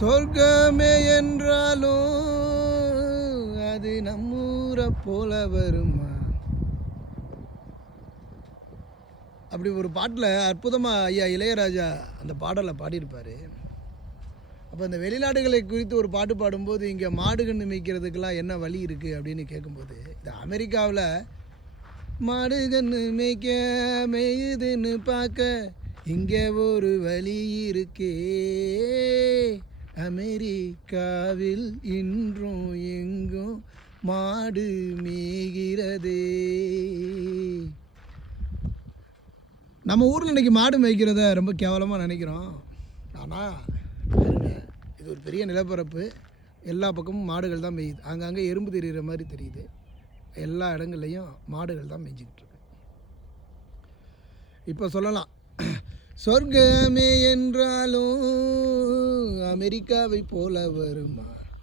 சொர்க்கமே என்றாலும் அது நம்மூரை போல வருமா. அப்படி ஒரு பாட்டில் அற்புதமாக ஐயா இளையராஜா அந்த பாடலை பாடியிருப்பார். அப்போ இந்த வெளிநாடுகளை குறித்து ஒரு பாட்டு பாடும்போது இங்கே மாடு கன்று மேய்க்கிறதுக்கெல்லாம் என்ன வழி இருக்குது அப்படின்னு கேட்கும்போது, இந்த அமெரிக்காவில் மாடு கன்று மேயுதுன்னு பார்க்க இங்கே ஒரு வழி இருக்கே, அமெரிக்காவில் இன்றும் எங்கும் மாடு மேய்கிறதே. நம்ம ஊரில் இன்றைக்கி மாடு மேய்க்கிறத ரொம்ப கேவலமாக நினைக்கிறோம். ஆனால் இது ஒரு பெரிய நிலப்பரப்பு, எல்லா பக்கமும் மாடுகள் தான் மேயுது. அங்கங்கே எறும்பு தெரிகிற மாதிரி தெரியுது. எல்லா இடங்கள்லையும் மாடுகள் தான் மேய்ஞ்சிக்கிட்டு இருக்கு. இப்போ சொல்லலாம், சொர்க்கமே என்றாலும் அமெரிக்காவை போல வருமா.